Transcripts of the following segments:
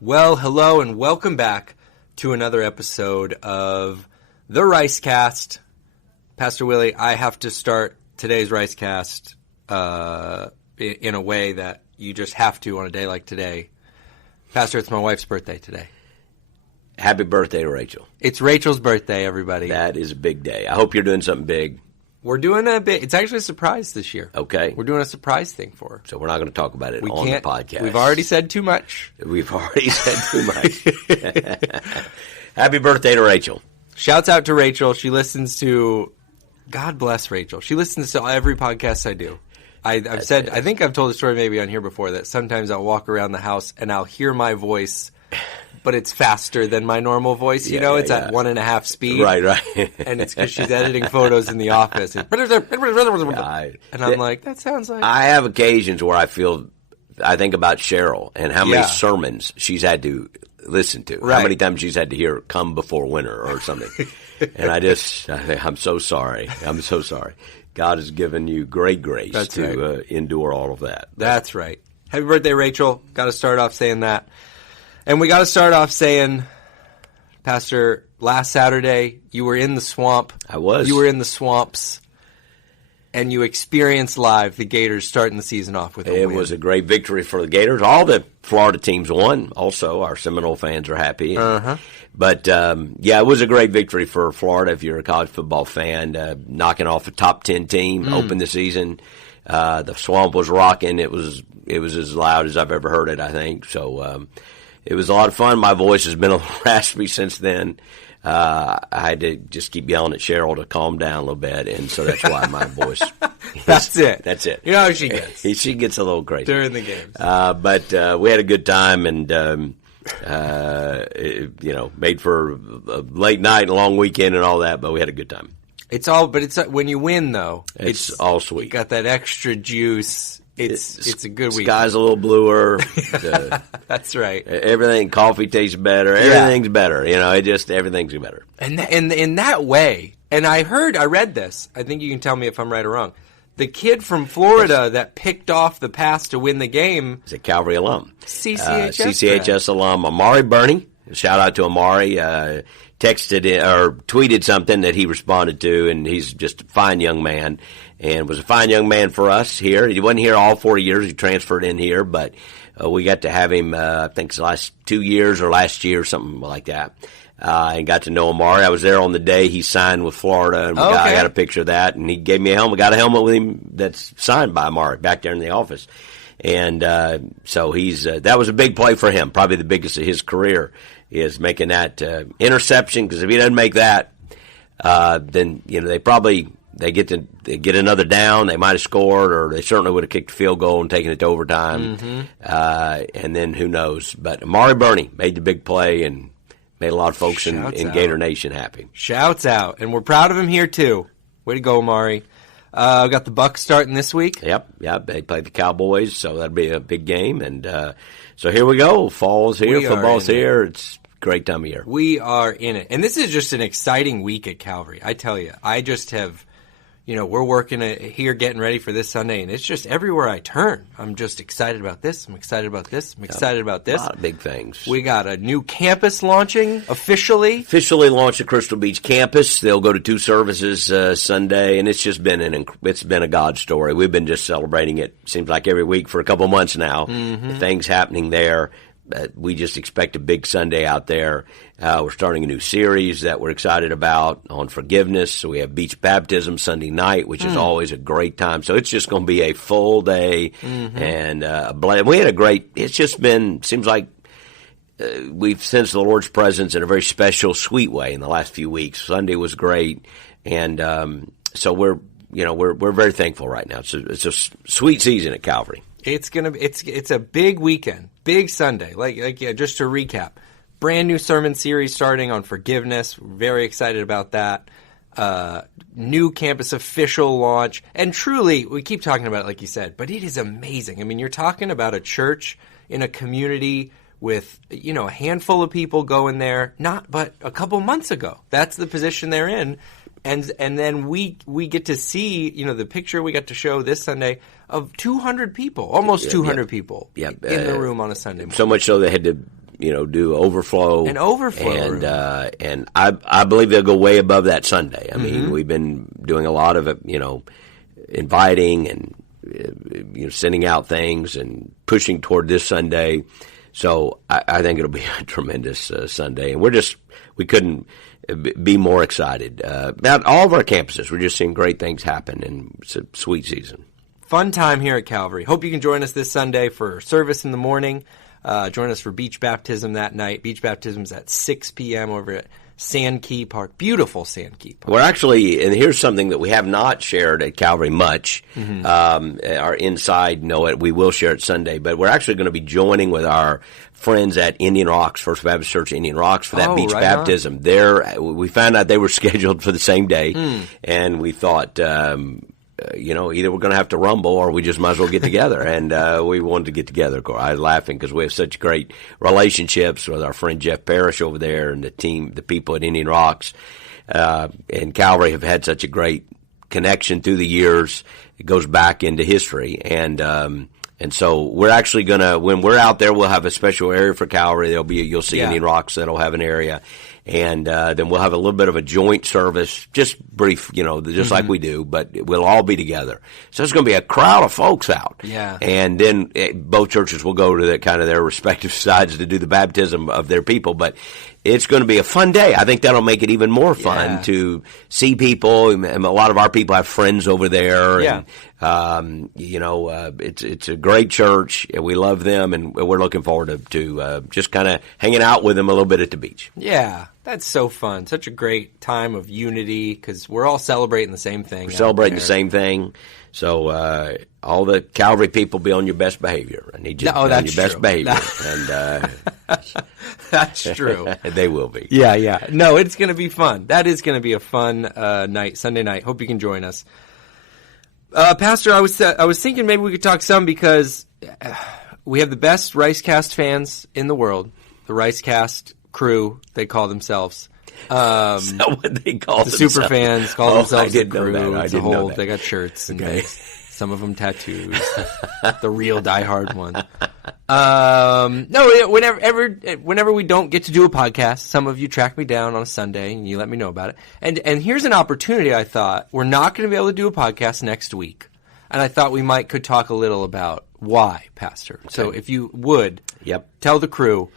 Well, hello and welcome back to another episode of the Ricecast. Pastor Willie, I have to start today's Ricecast in a way that you just have to on a day like today. Pastor, it's my wife's birthday today. Happy birthday to Rachel. It's Rachel's birthday, everybody. That is a big day. I hope you're doing something big. We're doing it's actually a surprise this year. Okay. We're doing a surprise thing for her. So we're not going to talk about it on the podcast. We've already said too much. We've already said too much. Happy birthday to Rachel. Shouts out to Rachel. She listens to, God bless Rachel. She listens to every podcast I do. I've said, I think I've told the story maybe on here before that sometimes I'll walk around the house and I'll hear my voice, but it's faster than my normal voice. It's at 1.5 speed. Right. And it's because she's editing photos in the office. And I'm like, that sounds like... I have occasions where I think about Cheryl and how many sermons she's had to listen to. Right. How many times she's had to hear "Come Before Winter" or something. And I'm so sorry. I'm so sorry. God has given you great grace to endure all of that. That's right. Happy birthday, Rachel. Got to start off saying that. And we got to start off saying, Pastor, last Saturday, you were in the swamp. I was. You were in the swamps, and you experienced live the Gators starting the season off with a win. It was a great victory for the Gators. All the Florida teams won. Also, our Seminole fans are happy. But, it was a great victory for Florida if you're a college football fan, knocking off a top 10 team, open the season. The swamp was rocking. It was as loud as I've ever heard it, I think. So, it was a lot of fun. My voice has been a little raspy since then. I had to just keep yelling at Cheryl to calm down a little bit, and so that's why my voice. That's it. That's it. You know how she gets. She gets a little crazy during the games. But we had a good time, and made for a late night and a long weekend and all that. But we had a good time. It's when you win though. It's all sweet. You got that extra juice. It's a good week. Sky's a little bluer. That's right. Everything, coffee tastes better. Everything's better. Everything's better. And in that way, and I read this. I think you can tell me if I'm right or wrong. The kid from Florida that picked off the pass to win the game is a Calvary alum. CCHS alum Amari Burney. Shout out to Amari. Texted or tweeted something that he responded to, and he's just a fine young man. And was a fine young man for us here. He wasn't here all 4 years. He transferred in here, but we got to have him, I think, the last 2 years or last year, something like that. And got to know Amari. I was there on the day he signed with Florida, and I got a picture of that. And he gave me a helmet. Got a helmet with him that's signed by Amari back there in the office. And so he's that was a big play for him. Probably the biggest of his career is making that interception. Because if he doesn't make that, then they get another down. They might have scored, or they certainly would have kicked a field goal and taken it to overtime. And then who knows? But Amari Burney made the big play and made a lot of folks in Gator Nation happy. Shouts out, and we're proud of him here too. Way to go, Amari! We got the Bucs starting this week. Yep. They play the Cowboys, so that'll be a big game. And so here we go. Fall's here, football's here. It's a great time of year. We are in it, and this is just an exciting week at Calvary. I tell you, I just have. We're working here getting ready for this Sunday, and it's just everywhere I turn. I'm just excited about this. I'm excited about this. I'm excited about this. A lot of big things. We got a new campus launching officially. Officially launched at Crystal Beach campus. They'll go to 2 services Sunday, and it's just been a God story. We've been just celebrating it, seems like every week for a couple months now. Things happening there. We just expect a big Sunday out there. We're starting a new series that we're excited about on forgiveness. So we have beach baptism Sunday night, which is always a great time. So it's just going to be a full day. And we had it's just been, seems like we've sensed the Lord's presence in a very special, sweet way in the last few weeks. Sunday was great. And so we're very thankful right now. It's a sweet season at Calvary. It's a big weekend, big Sunday. Just to recap, brand new sermon series starting on forgiveness. We're very excited about that. New campus official launch, and truly, we keep talking about it, like you said, but it is amazing. I mean, you're talking about a church in a community with a handful of people going there, but a couple months ago. That's the position they're in. And then we get to see, the picture we got to show this Sunday of 200 people, almost 200 people in the room on a Sunday morning. So much so they had to do overflow. An overflow and room. And I believe they'll go way above that Sunday. I mean, we've been doing a lot of inviting and sending out things and pushing toward this Sunday. So I think it'll be a tremendous Sunday, and we couldn't be more excited about all of our campuses. We're just seeing great things happen, and it's a sweet season. Fun time here at Calvary. Hope you can join us this Sunday for service in the morning. Join us for beach baptism that night. Beach baptism's at 6 p.m. over at Sandkey Park. Beautiful Sandkey Park. We're actually, and here's something that we have not shared at Calvary much. Our inside know it. We will share it Sunday, but we're actually going to be joining with our friends at Indian Rocks, First Baptist Church Indian Rocks, for that beach baptism. We found out they were scheduled for the same day, and we thought, either we're going to have to rumble or we just might as well get together. And we wanted to get together. I was laughing because we have such great relationships with our friend Jeff Parrish over there and the people at Indian Rocks. And Calvary have had such a great connection through the years. It goes back into history. And so we're actually going to, when we're out there, we'll have a special area for Calvary. You'll see Indian Rocks that'll have an area. And then we'll have a little bit of a joint service, just brief, just like we do, but we'll all be together. So it's going to be a crowd of folks out. Yeah. And then both churches will go to their respective sides to do the baptism of their people. But it's going to be a fun day. I think that'll make it even more fun to see people. And a lot of our people have friends over there. Yeah. And, it's a great church. And we love them, and we're looking forward to just kind of hanging out with them a little bit at the beach. Yeah, that's so fun. Such a great time of unity because we're all celebrating the same thing. We're celebrating the same thing. So all the Calvary people, be on your best behavior. I need you to be on your best behavior. And that's true. They will be. Yeah. No, it's going to be fun. That is going to be a fun night, Sunday night. Hope you can join us. Pastor, I was thinking maybe we could talk some because we have the best Ricecast fans in the world. The Ricecast crew, they call themselves. Is that what they call the themselves? super fans call themselves the crew. I didn't know that. They got shirts and some of them tattoos. The real diehard one. No, whenever we don't get to do a podcast, some of you track me down on a Sunday and you let me know about it. And here's an opportunity. I thought we're not going to be able to do a podcast next week, and I thought we could talk a little about why, Pastor. Okay. So if you would, tell the crew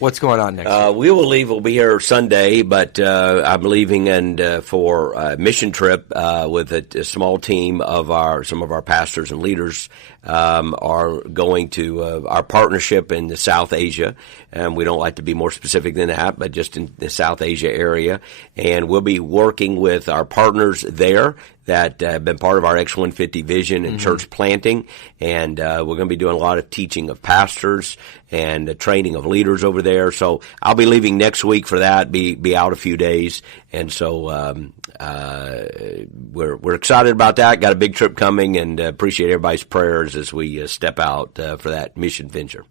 what's going on next week. We will leave. We'll be here Sunday, but I'm leaving for a mission trip with a small team of some of our pastors and leaders are going to our partnership in South Asia. And we don't like to be more specific than that, but just in the South Asia area. And we'll be working with our partners there that have been part of our X150 vision and church planting. And we're going to be doing a lot of teaching of pastors and training of leaders over there. So I'll be leaving next week for that, be out a few days. And so we're excited about that. Got a big trip coming, and appreciate everybody's prayers as we step out for that mission venture.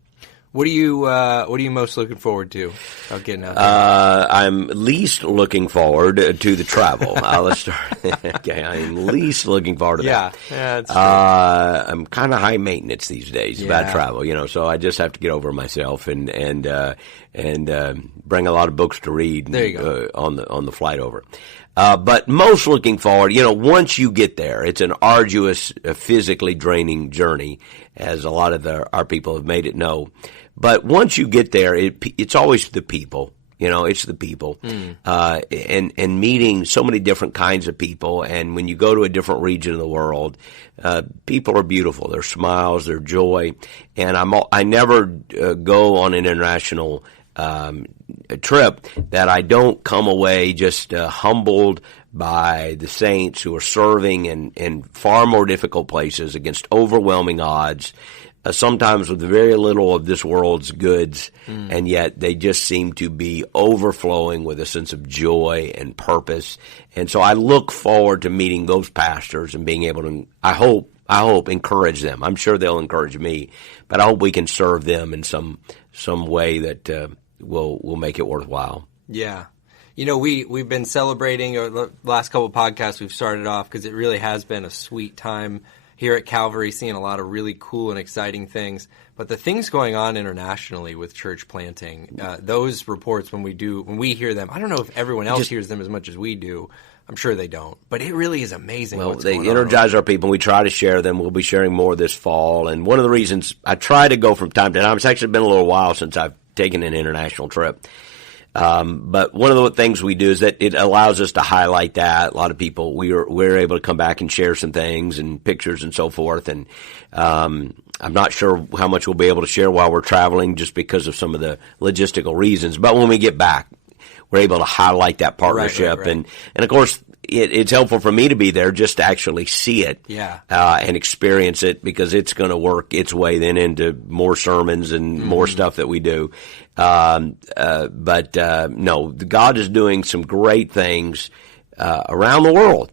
What are you most looking forward to about getting out there? I'm least looking forward to the travel. Let's start. Okay, I'm least looking forward to that. Yeah, that's true. I'm kind of high maintenance these days about travel, so I just have to get over myself and bring a lot of books to read there you go. On the flight over. But most looking forward, once you get there, it's an arduous, physically draining journey, as a lot of our people have made it know. But once you get there, it's always the people. It's the people, and meeting so many different kinds of people. And when you go to a different region of the world, people are beautiful. Their smiles, their joy. And I never go on an international trip that I don't come away just humbled by the saints who are serving in far more difficult places against overwhelming odds. Sometimes with very little of this world's goods, and yet they just seem to be overflowing with a sense of joy and purpose. And so I look forward to meeting those pastors and being able to, I hope, encourage them. I'm sure they'll encourage me, but I hope we can serve them in some way that will make it worthwhile. Yeah. We've been celebrating the last couple of podcasts we've started off because it really has been a sweet time here at Calvary, seeing a lot of really cool and exciting things. But the things going on internationally with church planting, those reports, when we hear them, I don't know if everyone else hears them as much as we do. I'm sure they don't. But it really is amazing what's going on. Well, they energize our people, and we try to share them. We'll be sharing more this fall. And one of the reasons I try to go from time to time, it's actually been a little while since I've taken an international trip. But one of the things we do is that it allows us to highlight that. A lot of people, we're able to come back and share some things and pictures and so forth. And I'm not sure how much we'll be able to share while we're traveling just because of some of the logistical reasons. But when we get back, we're able to highlight that partnership. Right. And of course, it's helpful for me to be there just to actually see it and experience it, because it's going to work its way then into more sermons and more stuff that we do. But no, God is doing some great things around the world.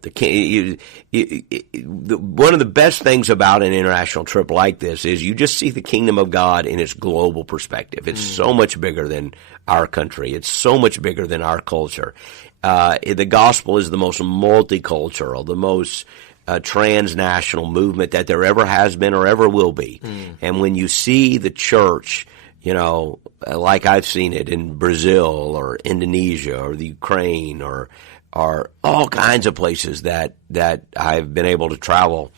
One of the best things about an international trip like this is you just see the kingdom of God in its global perspective. It's so much bigger than our country. It's so much bigger than our culture. The gospel is the most multicultural, the most transnational movement that there ever has been or ever will be. And when you see the church, like I've seen it in Brazil or Indonesia or the Ukraine or all kinds of places that I've been able to travel,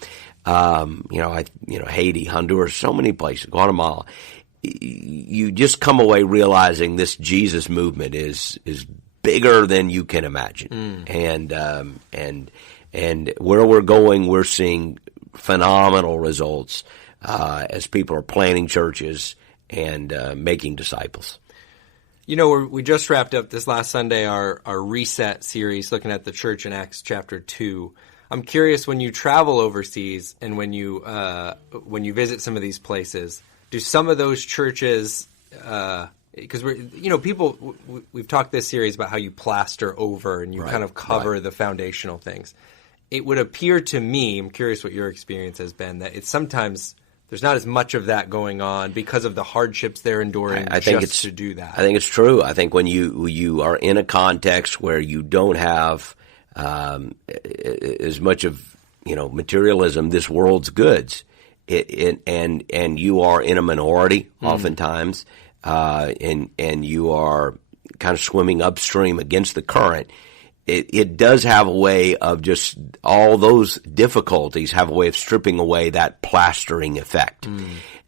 Haiti, Honduras, so many places, Guatemala. You just come away realizing this Jesus movement is bigger than you can imagine. And where we're going, we're seeing phenomenal results as people are planting churches and making disciples. We just wrapped up this last Sunday our Reset series looking at the church in Acts chapter 2. I'm curious, when you travel overseas and when you visit some of these places, do some of those churches, because we've talked this series about how you plaster over and you kind of cover the foundational things. It would appear to me, I'm curious what your experience has been, that it's sometimes there's not as much of that going on because of the hardships they're enduring to do that. I think it's true. I think when you are in a context where you don't have as much of materialism, this world's goods, and you are in a minority oftentimes, and you are kind of swimming upstream against the current. It does have a way of just all those difficulties have a way of stripping away that plastering effect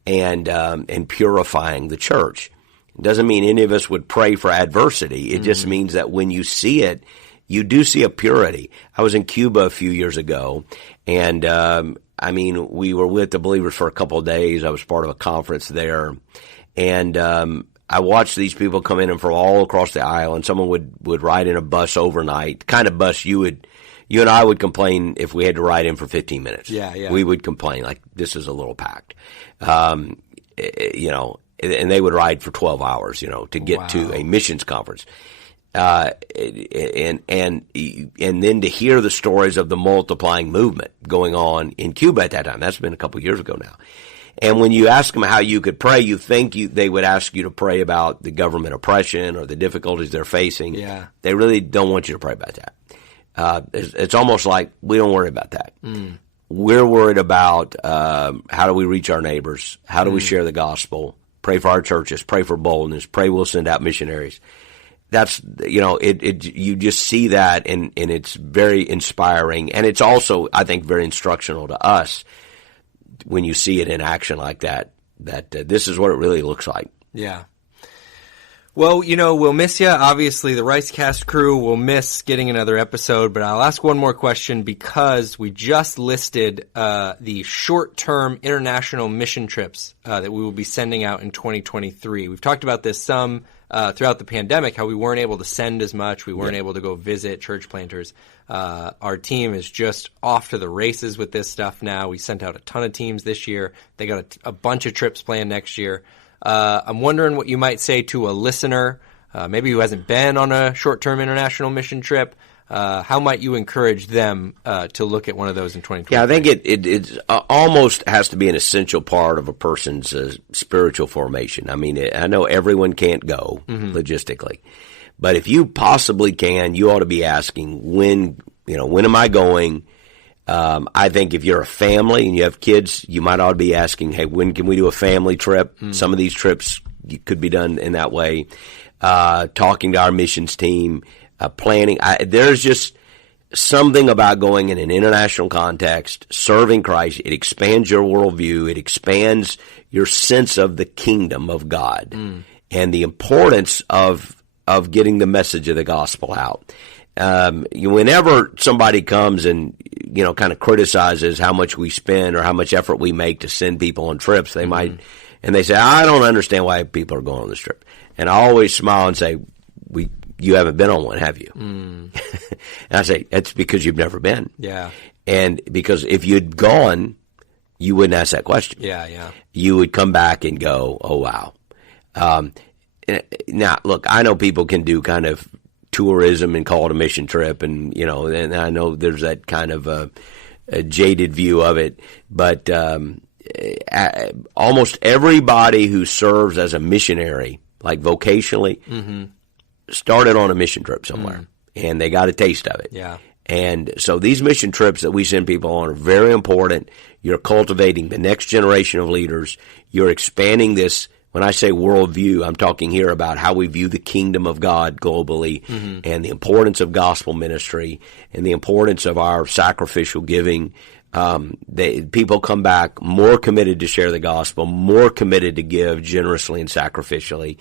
and purifying the church. It doesn't mean any of us would pray for adversity. It just means that when you see it, you do see a purity. I was in Cuba a few years ago, and we were with the believers for a couple of days. I was part of a conference there, and I watched these people come in and from all across the aisle, and someone would ride in a bus overnight, the kind of bus you and I would complain if we had to ride in for 15 minutes. Yeah. We would complain, like, this is a little packed. And they would ride for 12 hours, to get to a missions conference. And then to hear the stories of the multiplying movement going on in Cuba at that time. That's been a couple of years ago now. And when you ask them how you could pray, you think they would ask you to pray about the government oppression or the difficulties they're facing. Yeah. They really don't want you to pray about that. It's almost like we don't worry about that. We're worried about how do we reach our neighbors? How do we share the gospel? Pray for our churches. Pray for boldness. Pray we'll send out missionaries. That's, you just see that, and it's very inspiring. And it's also, I think, very instructional to us when you see it in action like that this is what it really looks like. Yeah. Well, we'll miss you. Obviously, the Ricecast crew will miss getting another episode, but I'll ask one more question because we just listed the short-term international mission trips that we will be sending out in 2023. We've talked about this some throughout the pandemic, how we weren't able to send as much. We weren't able to go visit church planters. Our team is just off to the races with this stuff now. We sent out a ton of teams this year. They got a bunch of trips planned next year. I'm wondering what you might say to a listener, maybe who hasn't been on a short-term international mission trip. How might you encourage them to look at one of those in 2023? Yeah, I think it almost has to be an essential part of a person's spiritual formation. I mean, I know everyone can't go logistically, but if you possibly can, you ought to be asking when am I going? I think if you're a family and you have kids, you might ought to be asking, hey, when can we do a family trip? Some of these trips could be done in that way. Talking to our missions team, planning. There's just something about going in an international context, serving Christ. It expands your worldview. It expands your sense of the kingdom of God and the importance of getting the message of the gospel out. Whenever somebody comes and, kind of criticizes how much we spend or how much effort we make to send people on trips, they might, and they say, I don't understand why people are going on this trip. And I always smile and say, you haven't been on one, have you? And I say, that's because you've never been. Yeah. And because if you'd gone, you wouldn't ask that question. Yeah. You would come back and go, oh, wow. Now, look, I know people can do kind of tourism and call it a mission trip, and and I know there's that kind of a jaded view of it, but almost everybody who serves as a missionary, like vocationally, started on a mission trip somewhere, and they got a taste of it. Yeah. And so these mission trips that we send people on are very important. You're cultivating the next generation of leaders. You're expanding this. When I say worldview, I'm talking here about how we view the kingdom of God globally and the importance of gospel ministry and the importance of our sacrificial giving. People come back more committed to share the gospel, more committed to give generously and sacrificially.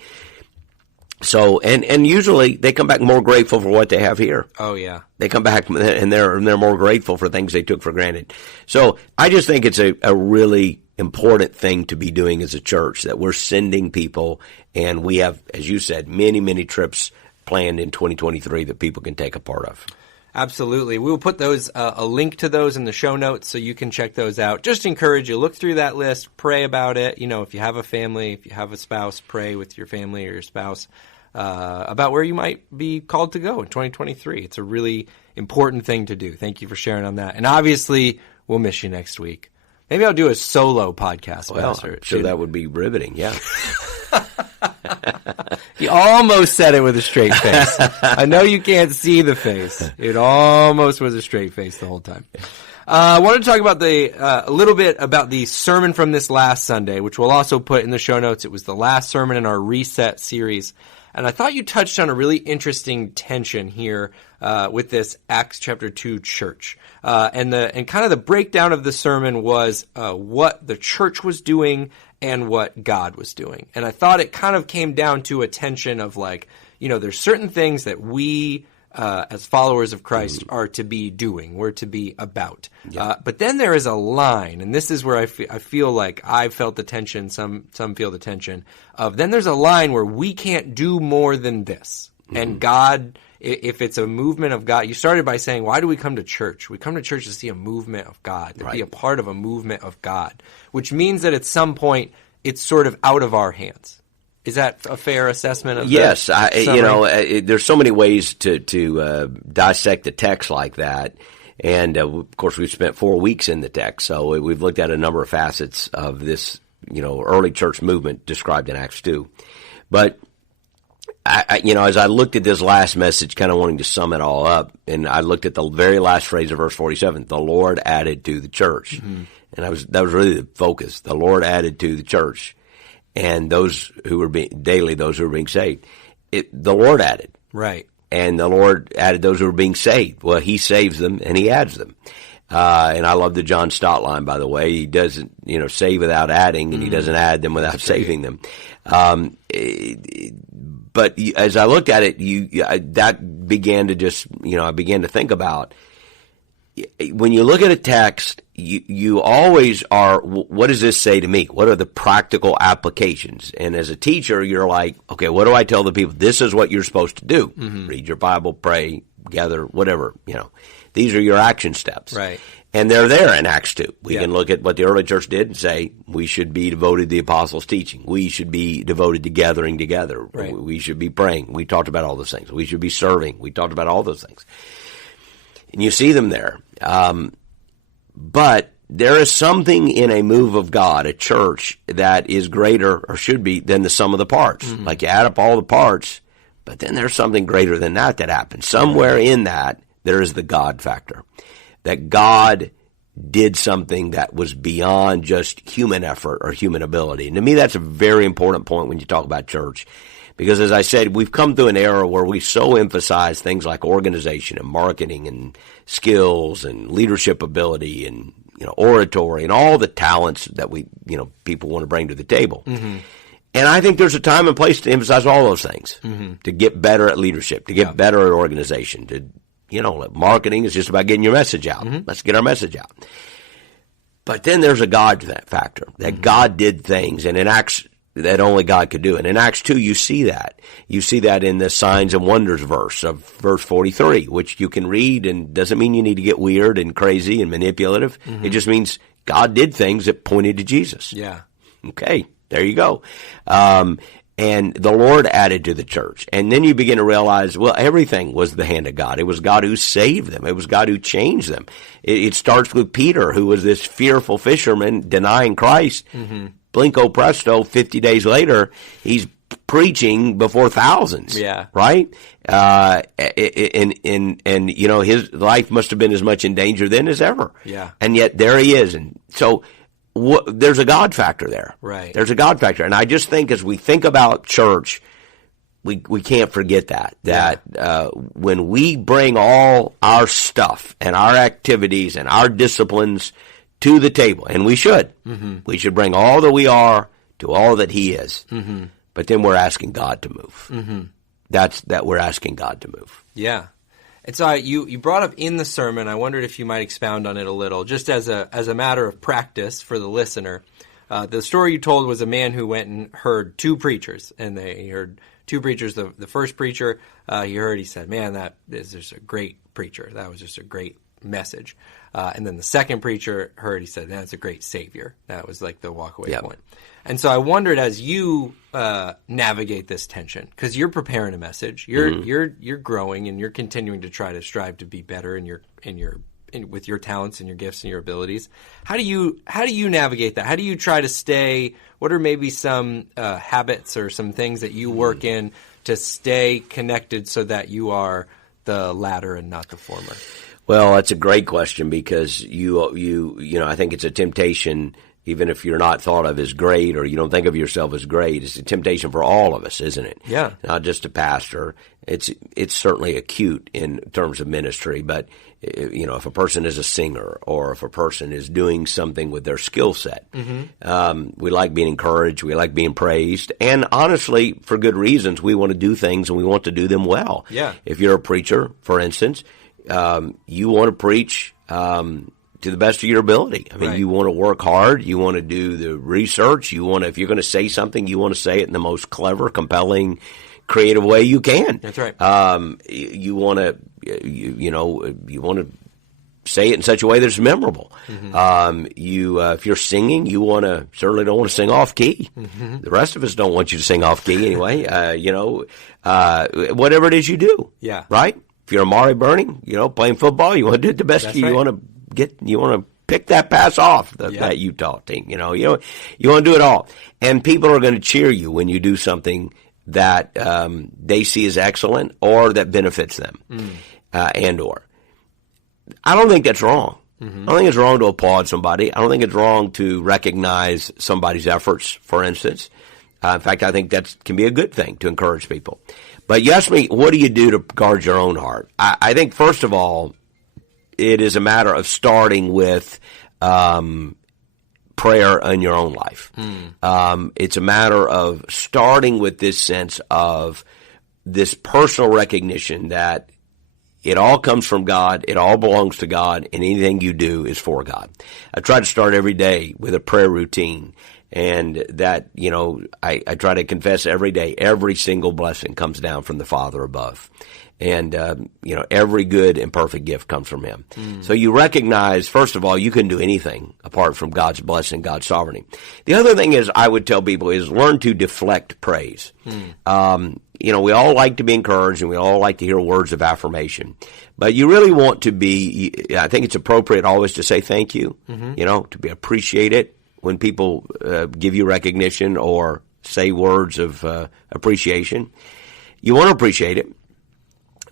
So, and usually they come back more grateful for what they have here. Oh, yeah. They come back and they're more grateful for things they took for granted. So I just think it's a really important thing to be doing as a church, that we're sending people, and we have, as you said, many, many trips planned in 2023 that people can take a part of. Absolutely. We'll put those a link to those in the show notes so you can check those out. Just encourage you, look through that list, pray about it. If you have a family, if you have a spouse, pray with your family or your spouse about where you might be called to go in 2023. It's a really important thing to do. Thank you for sharing on that. And obviously, we'll miss you next week. Maybe I'll do a solo podcast. Well, I'm sure that would be riveting, yeah. You almost said it with a straight face. I know you can't see the face. It almost was a straight face the whole time. I wanted to talk about a little bit about the sermon from this last Sunday, which we'll also put in the show notes. It was the last sermon in our Reset series. And I thought you touched on a really interesting tension here with this Acts chapter 2 church. And kind of the breakdown of the sermon was what the church was doing and what God was doing. And I thought it kind of came down to a tension of there's certain things that we as followers of Christ are to be doing, we're to be about. Yeah. But then there is a line, and this is where I feel like I've felt the tension, some feel the tension, of then there's a line where we can't do more than this. And God, if it's a movement of God, you started by saying, why do we come to church? We come to church to see a movement of God, to be a part of a movement of God, which means that at some point it's sort of out of our hands. Is that a fair assessment of yes, there's so many ways to dissect the text like that. And, of course, we've spent 4 weeks in the text, so we've looked at a number of facets of this, early church movement described in Acts 2. But, as I looked at this last message, kind of wanting to sum it all up, and I looked at the very last phrase of verse 47, the Lord added to the church. And that was really the focus. The Lord added to the church. And those who were those who were being saved. The Lord added. Right. And the Lord added those who were being saved. Well, He saves them and He adds them. And I love the John Stott line, by the way. He doesn't, save without adding, and He doesn't add them without saving them. But as I looked at it, that began to just, I began to think about, when you look at a text, you always are, what does this say to me? What are the practical applications? And as a teacher, you're like, okay, what do I tell the people? This is what you're supposed to do. Read your Bible, pray, gather, whatever, These are your action steps. Right. And they're there in Acts 2. We can look at what the early church did and say, we should be devoted to the apostles' teaching. We should be devoted to gathering together. Right. We should be praying. We talked about all those things. We should be serving. We talked about all those things. And you see them there. But there is something in a move of God, a church, that is greater, or should be, than the sum of the parts. Like you add up all the parts, but then there's something greater than that happens. Somewhere in that, there is the God factor. that God did something that was beyond just human effort or human ability. And to me, that's a very important point when you talk about church. Because as I said, we've come through an era where we so emphasize things like organization and marketing and skills and leadership ability and, oratory and all the talents that people want to bring to the table. Mm-hmm. And I think there's a time and place to emphasize all those things, to get better at leadership, to get better at organization, to, marketing is just about getting your message out. Mm-hmm. Let's get our message out. But then there's a God factor, that God did things, and in Acts, that only God could do. And in Acts 2, you see that. You see that in the signs and wonders verse of verse 43, which you can read, and doesn't mean you need to get weird and crazy and manipulative. Mm-hmm. It just means God did things that pointed to Jesus. Yeah. Okay, there you go. And the Lord added to the church. And then you begin to realize, well, everything was the hand of God. It was God who saved them. It was God who changed them. It starts with Peter, who was this fearful fisherman denying Christ. Mm-hmm. Blinko presto, 50 days later, he's preaching before thousands. Yeah. Right? And his life must have been as much in danger then as ever. Yeah. And yet there he is. And so there's a God factor there. Right. There's a God factor. And I just think as we think about church, we can't forget that when we bring all our stuff and our activities and our disciplines to the table, and we should. Mm-hmm. We should bring all that we are to all that he is. Mm-hmm. But then we're asking God to move. Mm-hmm. That's we're asking God to move. Yeah. And so you brought up in the sermon, I wondered if you might expound on it a little, just as a matter of practice for the listener. The story you told was a man who went and heard two preachers, and he heard two preachers. The first preacher he said, man, that is just a great preacher. That was just a great message. And then the second preacher he said, that's a great savior. That was like the walkaway point. And so I wondered, as you navigate this tension, because you're preparing a message, you're growing, and you're continuing to try to strive to be better with your talents and your gifts and your abilities. How do you navigate that? How do you try to stay? What are maybe some habits or some things that you work in to stay connected so that you are the latter and not the former? Well, that's a great question, because I think it's a temptation, even if you're not thought of as great or you don't think of yourself as great. It's a temptation for all of us, isn't it? Yeah. Not just a pastor. It's certainly acute in terms of ministry, but if a person is a singer or if a person is doing something with their skill set, we like being encouraged, we like being praised, and honestly, for good reasons, we want to do things and we want to do them well. Yeah. If you're a preacher, for instance, you want to preach to the best of your ability. I mean, you want to work hard. You want to do the research. If you're going to say something, you want to say it in the most clever, compelling, creative way you can. That's right. You want to, you want to say it in such a way that's memorable. Mm-hmm. If you're singing, you certainly don't want to sing off key. Mm-hmm. The rest of us don't want you to sing off key anyway. Whatever it is you do. Yeah. Right? If you're Amari Burning, playing football, you want to do it the best. That's you right. You want to pick that pass off that Utah team. You want to do it all, and people are going to cheer you when you do something that they see as excellent or that benefits them, or. I don't think that's wrong. Mm-hmm. I don't think it's wrong to applaud somebody. I don't think it's wrong to recognize somebody's efforts, for instance. In fact, I think that can be a good thing to encourage people. But you ask me, what do you do to guard your own heart? I think, first of all, it is a matter of starting with prayer in your own life. It's a matter of starting with this sense of this personal recognition that it all comes from God, it all belongs to God, and anything you do is for God. I try to start every day with a prayer routine. And that, I try to confess every day, every single blessing comes down from the Father above. And, every good and perfect gift comes from Him. So you recognize, first of all, you couldn't do anything apart from God's blessing, God's sovereignty. The other thing is, I would tell people, is learn to deflect praise. We all like to be encouraged and we all like to hear words of affirmation. But you really want to I think it's appropriate always to say thank you, to be appreciated. When people give you recognition or say words of appreciation, you want to appreciate it,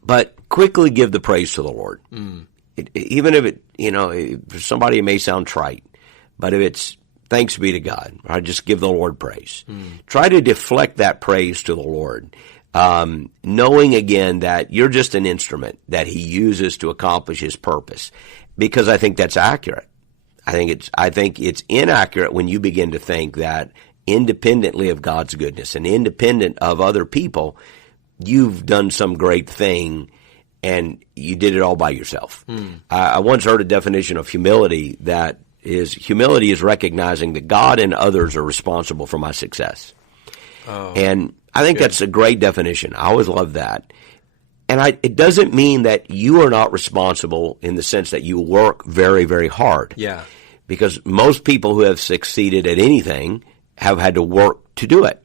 but quickly give the praise to the Lord. even if for somebody it may sound trite, but if it's thanks be to God, I just give the Lord praise. Try to deflect that praise to the Lord, knowing again that you're just an instrument that He uses to accomplish His purpose, because I think that's accurate. I think it's inaccurate when you begin to think that independently of God's goodness and independent of other people, you've done some great thing and you did it all by yourself. I once heard a definition of humility that humility is recognizing that God and others are responsible for my success. And I think that's a great definition. I always love that. And it doesn't mean that you are not responsible in the sense that you work very, very hard. Yeah. Because most people who have succeeded at anything have had to work to do it.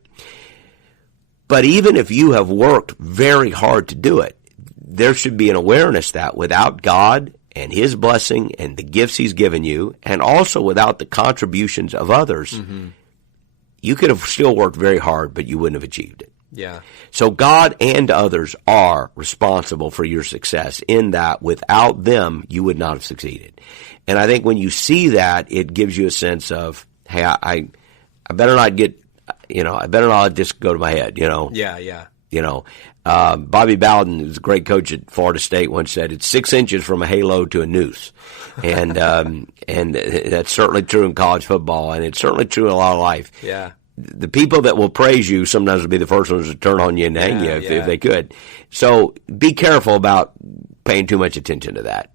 But even if you have worked very hard to do it, there should be an awareness that without God and His blessing and the gifts He's given you, and also without the contributions of others, you could have still worked very hard, but you wouldn't have achieved it. Yeah. So God and others are responsible for your success, in that without them, you would not have succeeded. And I think when you see that, it gives you a sense of, hey, I better not get, I better not let this go to my head, Yeah. Bobby Bowden, who's a great coach at Florida State, once said it's 6 inches from a halo to a noose. And that's certainly true in college football, and it's certainly true in a lot of life. Yeah. The people that will praise you sometimes will be the first ones to turn on you and hang you if they could. So be careful about paying too much attention to that.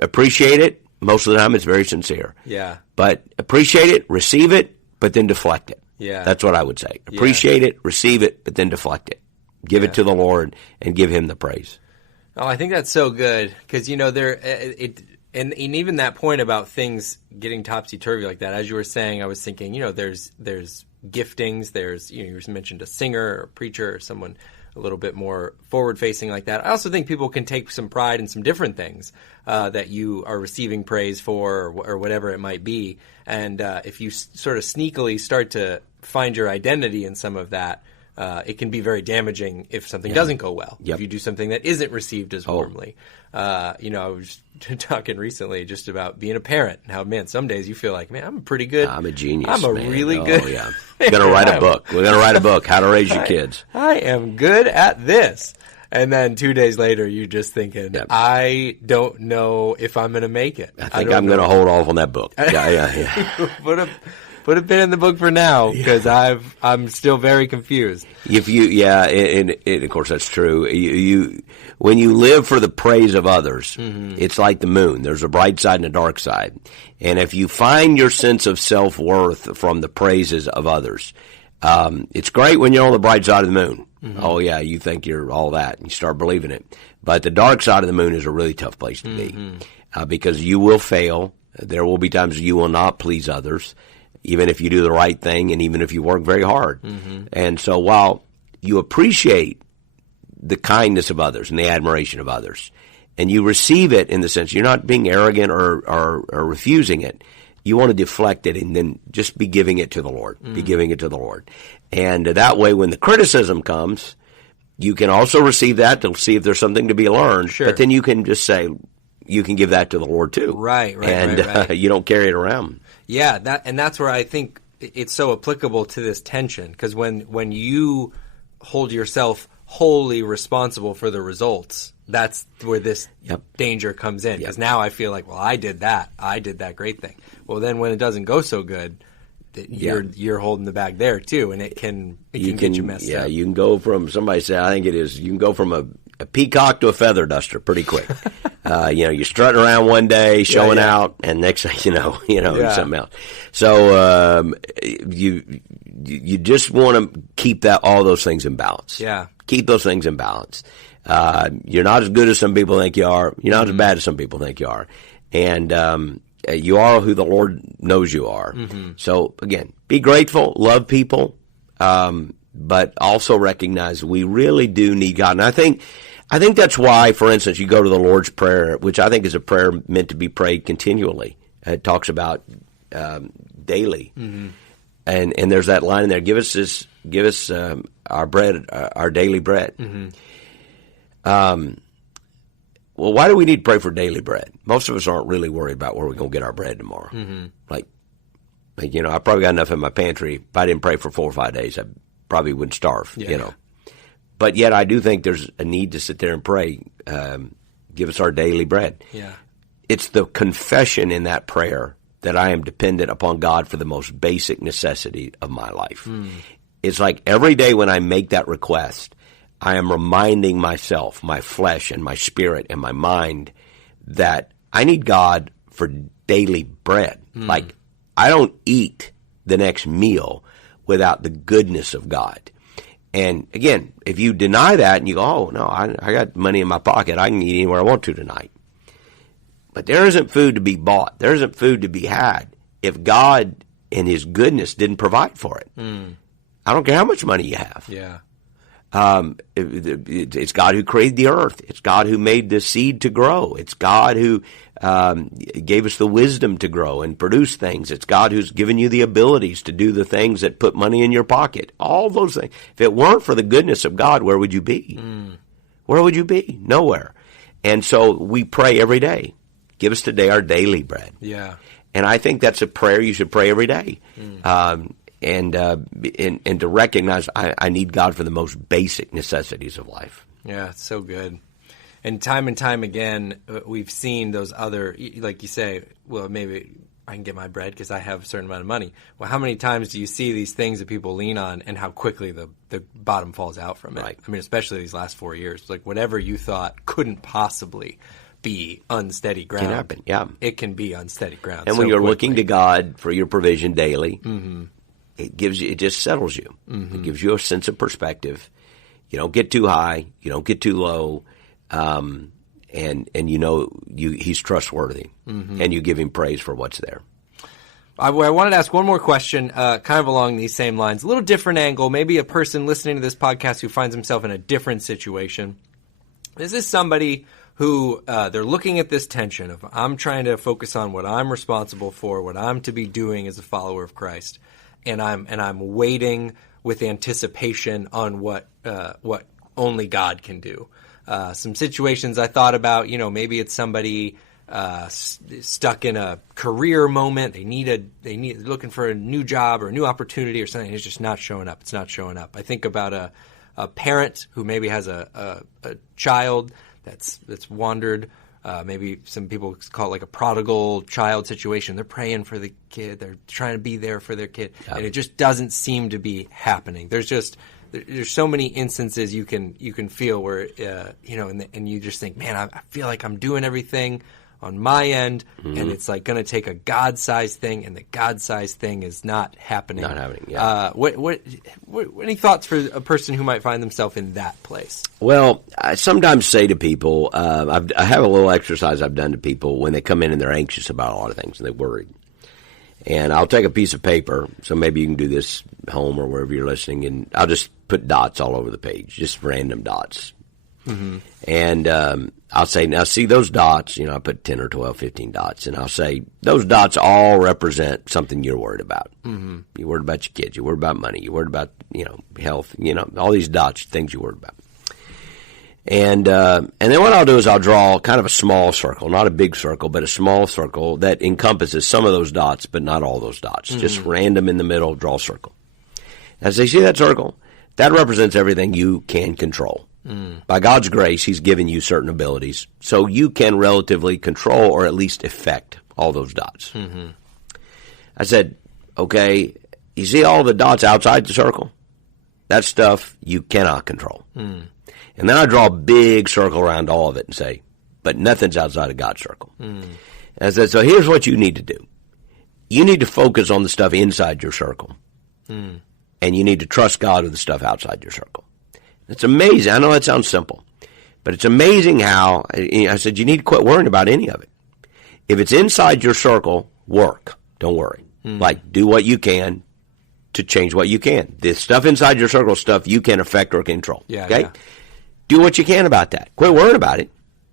Appreciate it. Most of the time it's very sincere. Yeah. But appreciate it, receive it, but then deflect it. Yeah. That's what I would say. Appreciate it, receive it, but then deflect it. Give it to the Lord and give Him the praise. Oh, I think that's so good, because and even that point about things getting topsy-turvy like that, as you were saying, I was thinking, there's giftings, there's you mentioned a singer or a preacher or someone a little bit more forward-facing like that. I also think people can take some pride in some different things that you are receiving praise for, or whatever it might be. And if you sort of sneakily start to find your identity in some of that, it can be very damaging if something doesn't go well. Yep. If you do something that isn't received as warmly. I was talking recently just about being a parent and how, man, some days you feel like, man, I'm pretty good. I'm a genius. I'm a really good. Oh, yeah. We're going to write a book. We're going to write a book, How to Raise Your Kids. I am good at this. And then 2 days later, you're just thinking, I don't know if I'm going to make it. I think I'm going to hold off on that book. Yeah. Put a pin in the book for now, because I'm still very confused. And of course that's true. When you live for the praise of others, it's like the moon. There's a bright side and a dark side. And if you find your sense of self-worth from the praises of others, it's great when you're on the bright side of the moon. Oh yeah, you think you're all that, and you start believing it. But the dark side of the moon is a really tough place to be, because you will fail. There will be times you will not please others, even if you do the right thing and even if you work very hard. And so while you appreciate the kindness of others and the admiration of others, and you receive it in the sense you're not being arrogant or refusing it, you want to deflect it and then just be giving it to the Lord, be giving it to the Lord. And that way when the criticism comes, you can also receive that to see if there's something to be learned. Sure. But then you can just say, you can give that to the Lord too. Right. And you don't carry it around. Yeah, that's where I think it's so applicable to this tension, because when you hold yourself wholly responsible for the results, that's where this danger comes in. Because now I feel like, well, I did that great thing. Well, then when it doesn't go so good, you're holding the bag there too, and it can get you messed up. Yeah, you can go from, somebody said, I think it is, you can go from a peacock to a feather duster pretty quick. You're strutting around one day, showing out, and next thing you know, something else. So you just want to keep all those things in balance. Yeah, keep those things in balance. You're not as good as some people think you are. You're not as bad as some people think you are, and you are who the Lord knows you are. So again, be grateful, love people, but also recognize we really do need God. And I think that's why, for instance, you go to the Lord's Prayer, which I think is a prayer meant to be prayed continually. It talks about daily, and there's that line in there: give us our bread, our daily bread. well, why do we need to pray for daily bread? Most of us aren't really worried about where we're going to get our bread tomorrow. Like, I probably got enough in my pantry. If I didn't pray for 4 or 5 days, I probably wouldn't starve, But yet I do think there's a need to sit there and pray, give us our daily bread. Yeah. It's the confession in that prayer that I am dependent upon God for the most basic necessity of my life. It's like every day when I make that request, I am reminding myself, my flesh and my spirit and my mind, that I need God for daily bread. Like, I don't eat the next meal without the goodness of God. And again, if you deny that and you go, oh, no, I got money in my pocket, I can eat anywhere I want to tonight. But there isn't food to be bought. There isn't food to be had if God in his goodness didn't provide for it. I don't care how much money you have. Yeah. It's God who created the earth. It's God who made the seed to grow. It's God who gave us the wisdom to grow and produce things. It's God who's given you the abilities to do the things that put money in your pocket. All those things. If it weren't for the goodness of God, where would you be? Where would you be? Nowhere. And so we pray every day. Give us today our daily bread. Yeah. And I think that's a prayer you should pray every day. And to recognize I need God for the most basic necessities of life. Yeah, it's so good. And time again, we've seen those other, like you say, well, maybe I can get my bread because I have a certain amount of money. Well, how many times do you see these things that people lean on and how quickly the bottom falls out from it? Right. I mean, especially these last 4 years. Like, whatever you thought couldn't possibly be unsteady ground. Can happen, yeah. It can be unsteady ground. And when you're looking to God for your provision daily, it just settles you. It gives you a sense of perspective. You don't get too high. You don't get too low. And he's trustworthy. And you give him praise for what's there. I wanted to ask one more question, kind of along these same lines. A little different angle. Maybe a person listening to this podcast who finds himself in a different situation. This is somebody who they're looking at this tension of, I'm trying to focus on what I'm responsible for, what I'm to be doing as a follower of Christ. And I'm waiting with anticipation on what only God can do. Some situations I thought about, maybe it's somebody stuck in a career moment. They need looking for a new job or a new opportunity or something. It's just not showing up. It's not showing up. I think about a parent who maybe has a child that's wandered. Maybe some people call it like a prodigal child situation. They're praying for the kid. They're trying to be there for their kid. Yeah. And it just doesn't seem to be happening. There's so many instances you can feel where, and you just think, man, I feel like I'm doing everything on my end, and it's like going to take a God-sized thing, and the God-sized thing is not happening. Not happening, yeah. What any thoughts for a person who might find themselves in that place? Well, I sometimes say to people, I have a little exercise I've done to people when they come in and they're anxious about a lot of things and they're worried. And I'll take a piece of paper, so maybe you can do this home or wherever you're listening, and I'll just put dots all over the page, just random dots. And I'll say, now see those dots, I put 10 or 12, 15 dots, and I'll say, those dots all represent something you're worried about. You're worried about your kids, you're worried about money, you're worried about, health, all these dots, things you're worried about. And then what I'll do is I'll draw kind of a small circle, not a big circle, but a small circle that encompasses some of those dots, but not all those dots. Just random in the middle, draw a circle. As they see that circle, that represents everything you can control. By God's grace, he's given you certain abilities, so you can relatively control or at least affect all those dots. I said, okay, you see all the dots outside the circle? That stuff you cannot control. And then I draw a big circle around all of it and say, but nothing's outside of God's circle. And I said, so here's what you need to do. You need to focus on the stuff inside your circle. And you need to trust God with the stuff outside your circle. It's amazing. I know that sounds simple, but it's amazing how, I said, you need to quit worrying about any of it. If it's inside your circle, work. Don't worry. Like, do what you can to change what you can. The stuff inside your circle is stuff you can affect or control. Yeah, okay? Yeah. Do what you can about that. Quit worrying about it,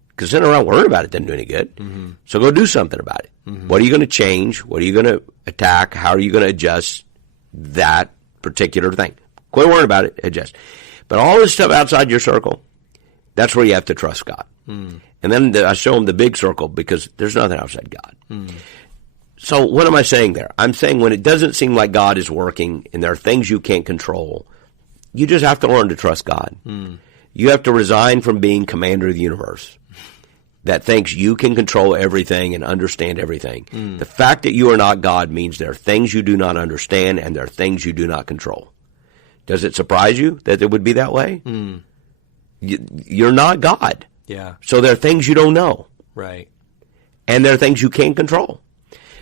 because sitting around worrying about it doesn't do any good. So go do something about it. What are you going to change? What are you going to attack? How are you going to adjust that particular thing? Quit worrying about it. Adjust. But all this stuff outside your circle, that's where you have to trust God. And then I show them the big circle because there's nothing outside God. So what am I saying there? I'm saying when it doesn't seem like God is working and there are things you can't control, you just have to learn to trust God. You have to resign from being commander of the universe that thinks you can control everything and understand everything. The fact that you are not God means there are things you do not understand and there are things you do not control. Does it surprise you that it would be that way? You're not God. Yeah. So there are things you don't know. Right. And there are things you can't control.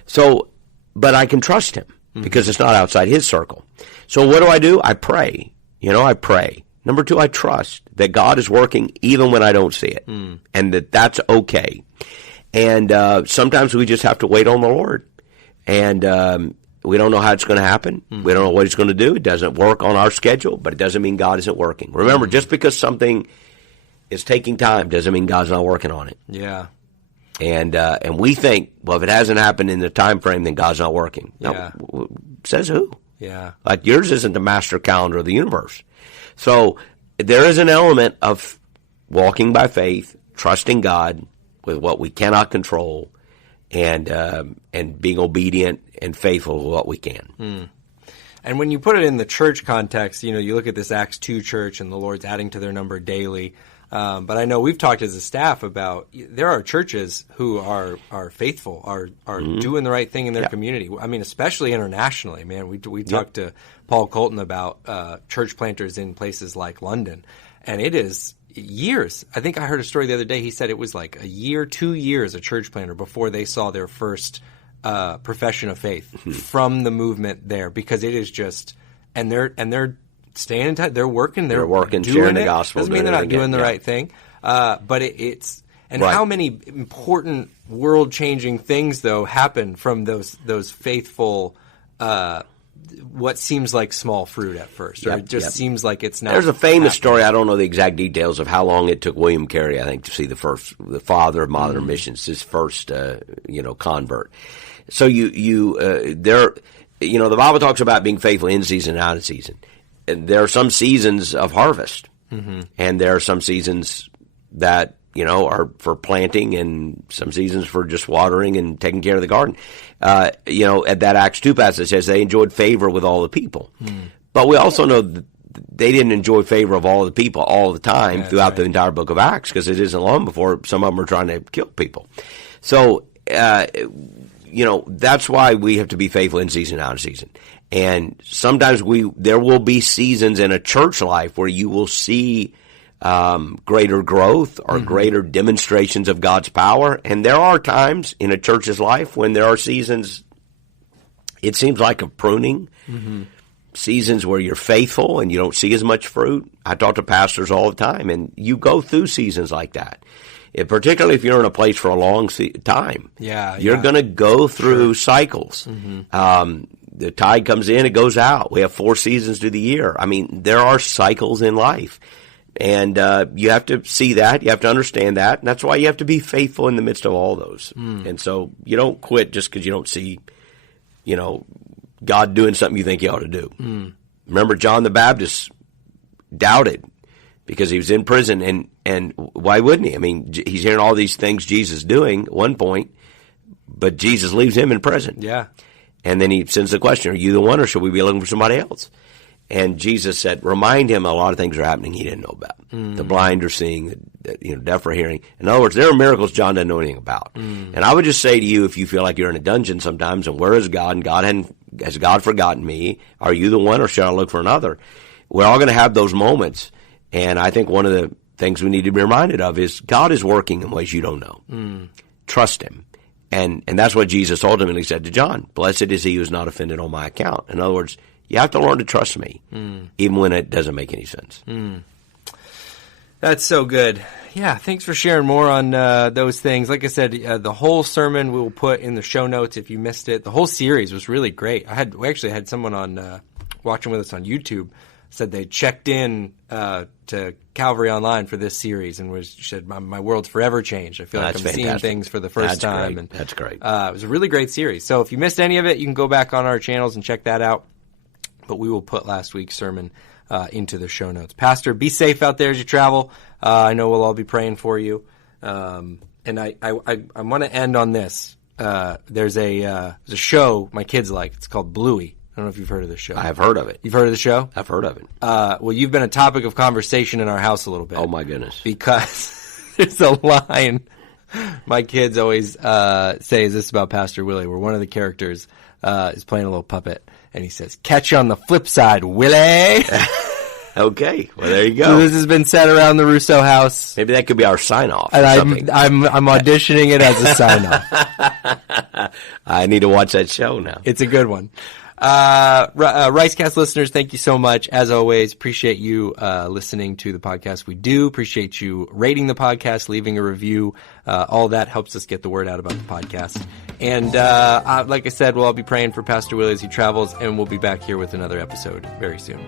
So, but I can trust him because it's not outside his circle. So what do? I pray. I pray. Number 2, I trust that God is working even when I don't see it, and that's okay. And sometimes we just have to wait on the Lord, and we don't know how it's going to happen. We don't know what he's going to do. It doesn't work on our schedule, but it doesn't mean God isn't working. Remember, just because something is taking time doesn't mean God's not working on it. Yeah. And we think, well, if it hasn't happened in the time frame, then God's not working. Yeah. Now, says who? Yeah. Like yours isn't the master calendar of the universe. So there is an element of walking by faith, trusting God with what we cannot control, and being obedient and faithful to what we can. And when you put it in the church context, you look at this Acts 2 church and the Lord's adding to their number daily. But I know we've talked as a staff about there are churches who are faithful, are doing the right thing in their community. I mean, especially internationally, man. We talked to Paul Colton about church planters in places like London, and it is years. I think I heard a story the other day. He said it was like a year, 2 years, a church planter before they saw their first profession of faith from the movement there, because it is just and they're staying in touch. They're working, doing sharing the gospel. Doesn't mean they're not doing the right thing, but it's how many important world-changing things though happen from those faithful, what seems like small fruit at first, or it just seems like it's not. There's a famous story. I don't know the exact details of how long it took William Carey, I think, to see the father of modern missions, his first, convert. So the Bible talks about being faithful in season and out of season. There are some seasons of harvest, and there are some seasons that, are for planting and some seasons for just watering and taking care of the garden. At that Acts 2 passage, it says they enjoyed favor with all the people. But we also know that they didn't enjoy favor of all the people all the time throughout the entire book of Acts, because it isn't long before some of them are trying to kill people. So, that's why we have to be faithful in season and out of season. And sometimes there will be seasons in a church life where you will see greater growth or greater demonstrations of God's power. And there are times in a church's life when there are seasons, it seems like, of pruning, seasons where you're faithful and you don't see as much fruit. I talk to pastors all the time, and you go through seasons like that. Particularly if you're in a place for a long time. You're going to go through cycles. The tide comes in, it goes out. We have 4 seasons to the year. I mean, there are cycles in life. And you have to see that. You have to understand that. And that's why you have to be faithful in the midst of all those. And so you don't quit just because you don't see, God doing something you think you ought to do. Remember, John the Baptist doubted because he was in prison. And why wouldn't he? I mean, he's hearing all these things Jesus doing at one point, but Jesus leaves him in prison. Yeah. And then he sends the question, are you the one, or should we be looking for somebody else? And Jesus said, remind him a lot of things are happening he didn't know about. The blind are seeing, the deaf are hearing. In other words, there are miracles John doesn't know anything about. And I would just say to you, if you feel like you're in a dungeon sometimes, and where is God, and has God forgotten me? Are you the one, or should I look for another? We're all going to have those moments. And I think one of the things we need to be reminded of is God is working in ways you don't know. Trust him. And that's what Jesus told him, and he said to John, blessed is he who is not offended on my account. In other words, you have to learn to trust me, even when it doesn't make any sense. That's so good. Yeah, thanks for sharing more on those things. Like I said, the whole sermon we will put in the show notes if you missed it. The whole series was really great. We actually had someone on watching with us on YouTube said they checked in to Calvary Online for this series and said, my world's forever changed. I feel like I'm seeing things for the first time. Great. That's great. It was a really great series. So if you missed any of it, you can go back on our channels and check that out. But we will put last week's sermon into the show notes. Pastor, be safe out there as you travel. I know we'll all be praying for you. And I want to end on this. There's a show my kids like. It's called Bluey. I don't know if you've heard of this show. I've heard of it. You've heard of the show? I've heard of it. Well, you've been a topic of conversation in our house a little bit. Oh, my goodness. Because there's a line my kids always say, is this about Pastor Willie, where one of the characters is playing a little puppet, and he says, "Catch you on the flip side, Willie." Okay, well, there you go. So this has been said around the Russo house. Maybe that could be our sign-off. And something. I'm auditioning it as a sign-off. I need to watch that show now. It's a good one. Ricecast listeners, thank you so much. As always, appreciate you listening to the podcast. We do appreciate you rating the podcast, leaving a review. All that helps us get the word out about the podcast. And like I said, we'll all be praying for Pastor Willie as he travels, and we'll be back here with another episode very soon.